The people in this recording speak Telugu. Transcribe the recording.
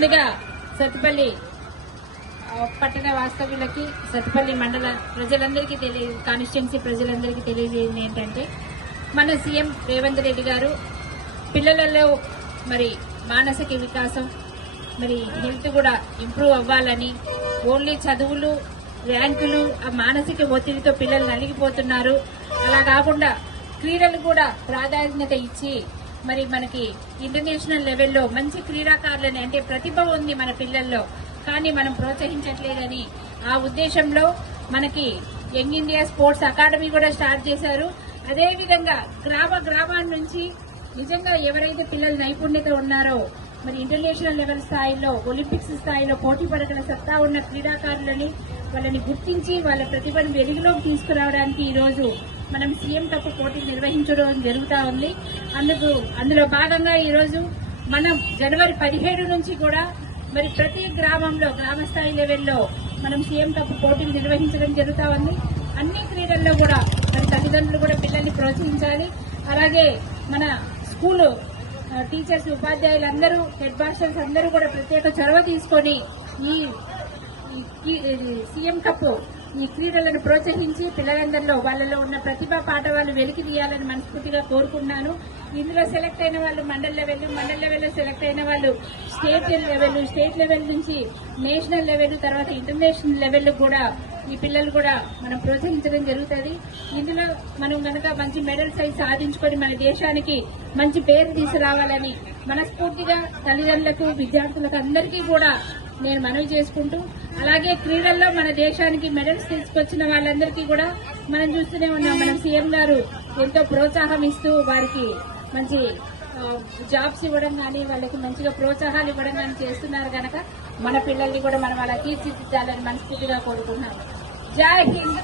ముందుగా సత్తుపల్లి పట్టణ వాస్తవ్యులకి సత్తుపల్లి మండల ప్రజలందరికీ కాన్స్టిట్యున్సీ ప్రజలందరికీ తెలియజేయండి ఏంటంటే మన సీఎం రేవంత్ రెడ్డి గారు పిల్లలలో మరి మానసిక వికాసం మరి హెల్త్ కూడా ఇంప్రూవ్ అవ్వాలని ఓన్లీ చదువులు ర్యాంకులు ఆ మానసిక ఒత్తిడితో పిల్లలు నలిగిపోతున్నారు. అలా కాకుండా క్రీడలు కూడా ప్రాధాన్యత ఇచ్చి మరి మనకి ఇంటర్నేషనల్ లెవెల్లో మంచి క్రీడాకారులని అంటే ప్రతిభ ఉంది మన పిల్లల్లో, కానీ మనం ప్రోత్సహించట్లేదని ఆ ఉద్దేశంలో మనకి యంగ్ ఇండియా స్పోర్ట్స్ అకాడమీ కూడా స్టార్ట్ చేశారు. అదేవిధంగా గ్రామాల నుంచి నిజంగా ఎవరైతే పిల్లలు నైపుణ్యత ఉన్నారో మరి ఇంటర్నేషనల్ లెవెల్ స్థాయిలో ఒలింపిక్స్ స్థాయిలో పోటీ పడగల సత్తా ఉన్న క్రీడాకారులని వాళ్ళని గుర్తించి వాళ్ళ ప్రతిభను వెలుగులోకి తీసుకురావడానికి ఈ రోజు మనం సీఎం కప్ పోటీలు నిర్వహించడం జరుగుతూ ఉంది. అందులో భాగంగా ఈ రోజు మనం జనవరి 17 నుంచి కూడా మరి ప్రతి గ్రామంలో గ్రామస్థాయి లెవెల్లో మనం సీఎం కప్ పోటీలు నిర్వహించడం జరుగుతూ ఉంది. అన్ని క్రీడల్లో కూడా మరి తల్లిదండ్రులు కూడా పిల్లల్ని ప్రోత్సహించాలి. అలాగే మన స్కూల్ టీచర్స్ ఉపాధ్యాయులందరూ హెడ్ మాస్టర్స్ అందరూ కూడా ప్రత్యేక చొరవ తీసుకొని ఈ సీఎం కప్ ఈ క్రీడలను ప్రోత్సహించి పిల్లలందరిలో వాళ్ళలో ఉన్న ప్రతిభా పాఠవాలు వెలికి తీయాలని మనస్ఫూర్తిగా కోరుకున్నాను. ఇందులో సెలెక్ట్ అయిన వాళ్ళు మండల్ లెవెల్లో సెలెక్ట్ అయిన వాళ్ళు స్టేట్ లెవెల్ నుంచి నేషనల్ లెవెల్ తర్వాత ఇంటర్నేషనల్ లెవెల్ కూడా ఈ పిల్లలు కూడా మనం ప్రోత్సహించడం జరుగుతుంది. ఇందులో మనం కనుక మంచి మెడల్స్ అయి సాధించుకొని మన దేశానికి మంచి పేరు తీసుకురావాలని మనస్ఫూర్తిగా తల్లిదండ్రులకు విద్యార్థులకు అందరికీ కూడా నేను మనవి చేసుకుంటూ, అలాగే క్రీడల్లో మన దేశానికి మెడల్స్ తీసుకొచ్చిన వాళ్ళందరికీ కూడా మనం చూస్తూనే ఉన్నాం. మన సీఎం గారు ఎంతో ప్రోత్సాహం ఇస్తూ వారికి మంచి జాబ్స్ ఇవ్వడం కానీ వాళ్ళకి మంచిగా ప్రోత్సాహాలు ఇవ్వడం కానీ చేస్తున్నారు కనుక మన పిల్లల్ని కూడా మనం అలా తీర్చిదిద్దాలని మనస్ఫూర్తిగా కోరుకుంటున్నాం. జై హింద్.